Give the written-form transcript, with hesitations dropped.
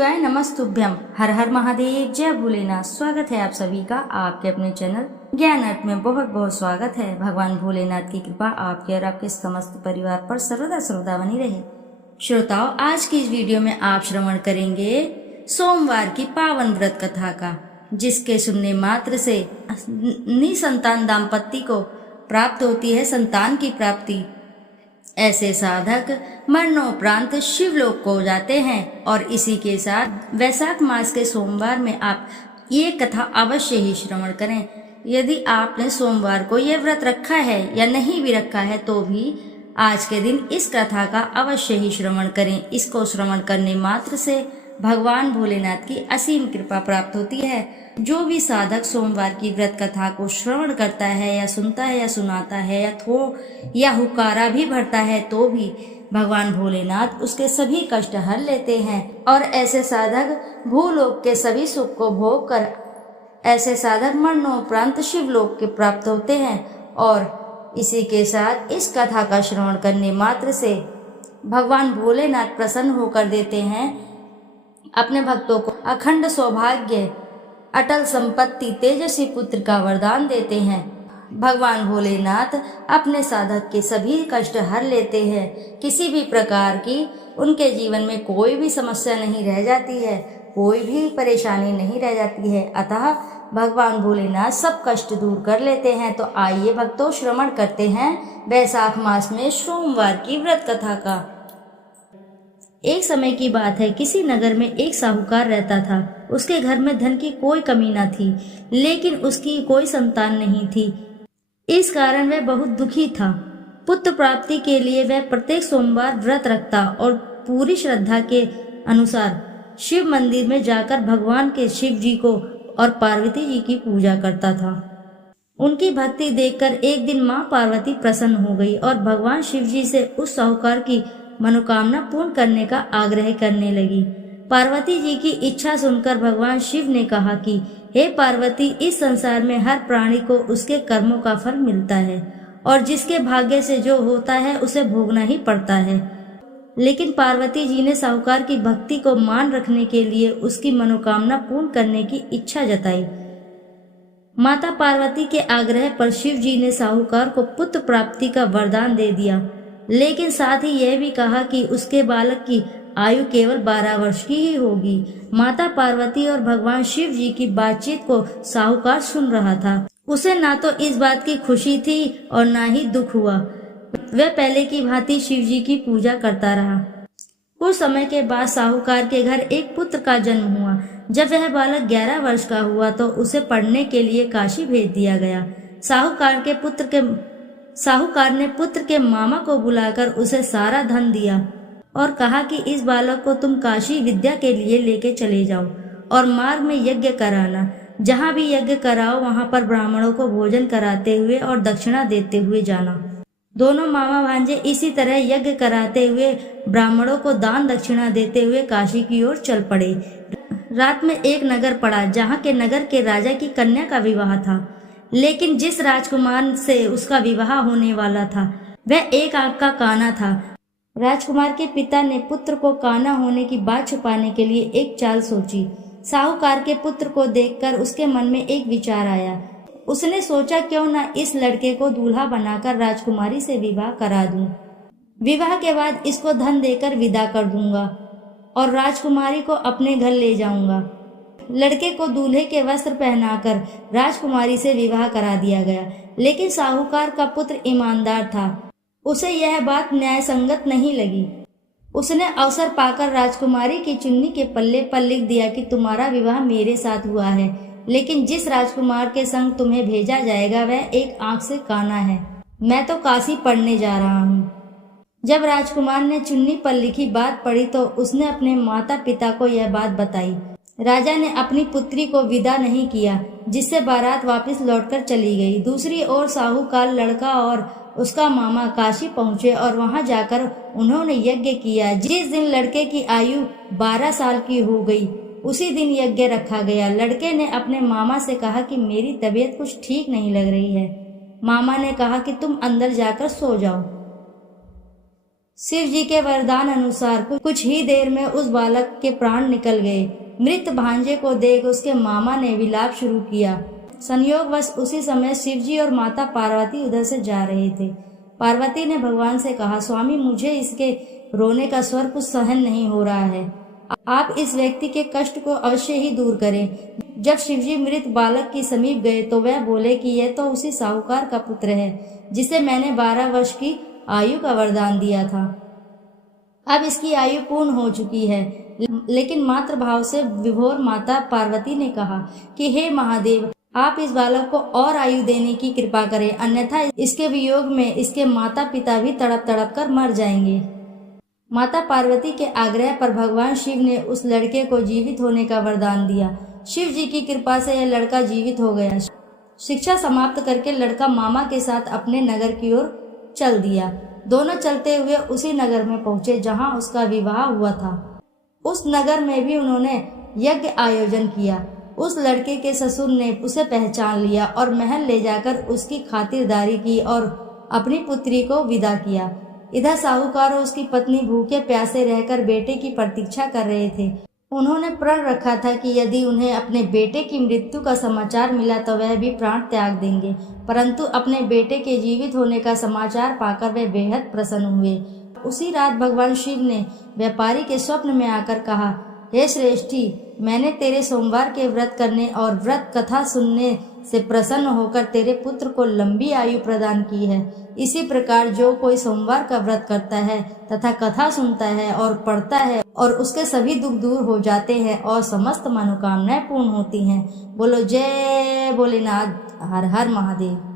शिवाय नमस्तुभ्यम। हर हर महादेव, जय भोलेनाथ। स्वागत है आप सभी का आपके अपने चैनल ज्ञान अर्थ में। बहुत बहुत स्वागत है। भगवान भोलेनाथ की कृपा आपके और आपके समस्त परिवार पर सर्वदा बनी रहे। श्रोताओं, आज की इस वीडियो में आप श्रवण करेंगे सोमवार की पावन व्रत कथा का, जिसके सुनने मात्र से निसंतान दाम्पत्य को प्राप्त होती है संतान की प्राप्ति। ऐसे साधक मरणोपरांत शिवलोक को जाते हैं। और इसी के साथ वैशाख मास के सोमवार में आप ये कथा अवश्य ही श्रवण करें। यदि आपने सोमवार को यह व्रत रखा है या नहीं भी रखा है तो भी आज के दिन इस कथा का अवश्य ही श्रवण करें। इसको श्रवण करने मात्र से भगवान भोलेनाथ की असीम कृपा प्राप्त होती है। जो भी साधक सोमवार की व्रत कथा को श्रवण करता है या सुनता है या सुनाता है या हुकारा भी भरता है तो भी भगवान भोलेनाथ उसके सभी कष्ट हर लेते हैं। और ऐसे साधक भूलोक के सभी सुख को भोग कर ऐसे साधक मरणोपरांत शिवलोक के प्राप्त होते हैं। और इसी के साथ इस कथा का श्रवण करने मात्र से भगवान भोलेनाथ प्रसन्न होकर देते हैं, अपने भक्तों को अखंड सौभाग्य, अटल संपत्ति, तेजस्वी पुत्र का वरदान देते हैं। भगवान भोलेनाथ अपने साधक के सभी कष्ट हर लेते हैं। किसी भी प्रकार की उनके जीवन में कोई भी समस्या नहीं रह जाती है, कोई भी परेशानी नहीं रह जाती है। अतः भगवान भोलेनाथ सब कष्ट दूर कर लेते हैं। तो आइए भक्तों, श्रवण करते हैं वैशाख मास में सोमवार की व्रत कथा का। एक समय की बात है, किसी नगर में एक साहूकार रहता था। उसके घर में धन की कोई कमी न थी, लेकिन उसकी कोई संतान नहीं थी। इस कारण वह बहुत दुखी था। पुत्र प्राप्ति के लिए वह प्रत्येक सोमवार व्रत रखता और पूरी श्रद्धा के अनुसार शिव मंदिर में जाकर भगवान के शिव जी को और पार्वती जी की पूजा करता था। उनकी भक्ति देखकर एक दिन माँ पार्वती प्रसन्न हो गई और भगवान शिव जी से उस साहूकार की मनोकामना पूर्ण करने का आग्रह करने लगी। पार्वती जी की इच्छा सुनकर भगवान शिव ने कहा कि हे पार्वती, इस संसार में हर प्राणी को उसके कर्मों का फल मिलता है और जिसके भाग्य से जो होता है उसे भोगना ही पड़ता है। लेकिन पार्वती जी ने साहूकार की भक्ति को मान रखने के लिए उसकी मनोकामना पूर्ण करने की इच्छा जताई। माता पार्वती के आग्रह पर शिव जी ने साहूकार को पुत्र प्राप्ति का वरदान दे दिया, लेकिन साथ ही यह भी कहा कि उसके बालक की आयु केवल 12 वर्ष की ही होगी। माता पार्वती और भगवान शिव जी की बातचीत को साहूकार सुन रहा था। उसे ना तो इस बात की खुशी थी और ना ही दुख हुआ। वह पहले की भांति शिव जी की पूजा करता रहा। कुछ समय के बाद साहूकार के घर एक पुत्र का जन्म हुआ। जब वह बालक 11 वर्ष का हुआ तो उसे पढ़ने के लिए काशी भेज दिया गया। साहूकार ने पुत्र के मामा को बुलाकर उसे सारा धन दिया और कहा कि इस बालक को तुम काशी विद्या के लिए लेके चले जाओ और मार्ग में यज्ञ कराना। जहाँ भी यज्ञ कराओ वहाँ पर ब्राह्मणों को भोजन कराते हुए और दक्षिणा देते हुए जाना। दोनों मामा भांजे इसी तरह यज्ञ कराते हुए ब्राह्मणों को दान दक्षिणा देते हुए काशी की ओर चल पड़े। रात में एक नगर पड़ा, जहाँ के नगर के राजा की कन्या का विवाह था। लेकिन जिस राजकुमार से उसका विवाह होने वाला था वह एक आंख का काना था। राजकुमार के पिता ने पुत्र को काना होने की बात छुपाने के लिए एक चाल सोची। साहूकार के पुत्र को देखकर उसके मन में एक विचार आया। उसने सोचा, क्यों न इस लड़के को दूल्हा बनाकर राजकुमारी से विवाह करा दूं। विवाह के बाद इसको धन देकर विदा कर दूंगा और राजकुमारी को अपने घर ले जाऊंगा। लड़के को दूल्हे के वस्त्र पहनाकर राजकुमारी से विवाह करा दिया गया। लेकिन साहूकार का पुत्र ईमानदार था, उसे यह बात न्याय संगत नहीं लगी। उसने अवसर पाकर राजकुमारी की चुन्नी के पल्ले पर लिख दिया कि तुम्हारा विवाह मेरे साथ हुआ है, लेकिन जिस राजकुमार के संग तुम्हें भेजा जाएगा वह एक आंख से काना है। मैं तो काशी पढ़ने जा रहा हूँ। जब राजकुमार ने चुन्नी पर लिखी बात पढ़ी तो उसने अपने माता पिता को यह बात बताई। राजा ने अपनी पुत्री को विदा नहीं किया, जिससे बारात वापस लौटकर चली गई। दूसरी ओर साहूकार लड़का और उसका मामा काशी पहुंचे और वहां जाकर उन्होंने यज्ञ किया। जिस दिन लड़के की आयु 12 साल की हो गई उसी दिन यज्ञ रखा गया। लड़के ने अपने मामा से कहा कि मेरी तबीयत कुछ ठीक नहीं लग रही है। मामा ने कहा कि तुम अंदर जाकर सो जाओ। शिव जी के वरदान अनुसार कुछ ही देर में उस बालक के प्राण निकल गए। मृत भांजे को देख उसके मामा ने विलाप शुरू किया। संयोगवश उसी समय शिव जी और माता पार्वती उधर से जा रहे थे। पार्वती ने भगवान से कहा, स्वामी मुझे इसके रोने का स्वर कुछ सहन नहीं हो रहा है, आप इस व्यक्ति के कष्ट को अवश्य ही दूर करें। जब शिवजी मृत बालक के समीप गए तो वह बोले कि यह तो उसी साहूकार का पुत्र है जिसे मैंने 12 वर्ष की आयु का वरदान दिया था। अब इसकी आयु पूर्ण हो चुकी है। लेकिन मातृ भाव से विभोर माता पार्वती ने कहा कि हे महादेव, आप इस बालक को और आयु देने की कृपा करें, अन्यथा इसके वियोग में इसके माता पिता भी तड़प तड़प कर मर जाएंगे। माता पार्वती के आग्रह पर भगवान शिव ने उस लड़के को जीवित होने का वरदान दिया। शिव जी की कृपा से यह लड़का जीवित हो गया। शिक्षा समाप्त करके लड़का मामा के साथ अपने नगर की ओर चल दिया। दोनों चलते हुए उसी नगर में पहुंचे जहां उसका विवाह हुआ था। उस नगर में भी उन्होंने यज्ञ आयोजन किया। उस लड़के के ससुर ने उसे पहचान लिया और महल ले जाकर उसकी खातिरदारी की और अपनी पुत्री को विदा किया। इधर साहूकार और उसकी पत्नी भूखे प्यासे रहकर बेटे की प्रतीक्षा कर रहे थे। उन्होंने प्रण रखा था कि यदि उन्हें अपने बेटे की मृत्यु का समाचार मिला तो वह भी प्राण त्याग देंगे, परंतु अपने बेटे के जीवित होने का समाचार पाकर वे बेहद प्रसन्न हुए। उसी रात भगवान शिव ने व्यापारी के स्वप्न में आकर कहा, हे श्रेष्ठी, मैंने तेरे सोमवार के व्रत करने और व्रत कथा सुनने से प्रसन्न होकर तेरे पुत्र को लंबी आयु प्रदान की है। इसी प्रकार जो कोई सोमवार का व्रत करता है तथा कथा सुनता है और पढ़ता है और उसके सभी दुख दूर हो जाते हैं और समस्त मनोकामनाएं पूर्ण होती हैं। बोलो जय भोलेनाथ, हर हर महादेव।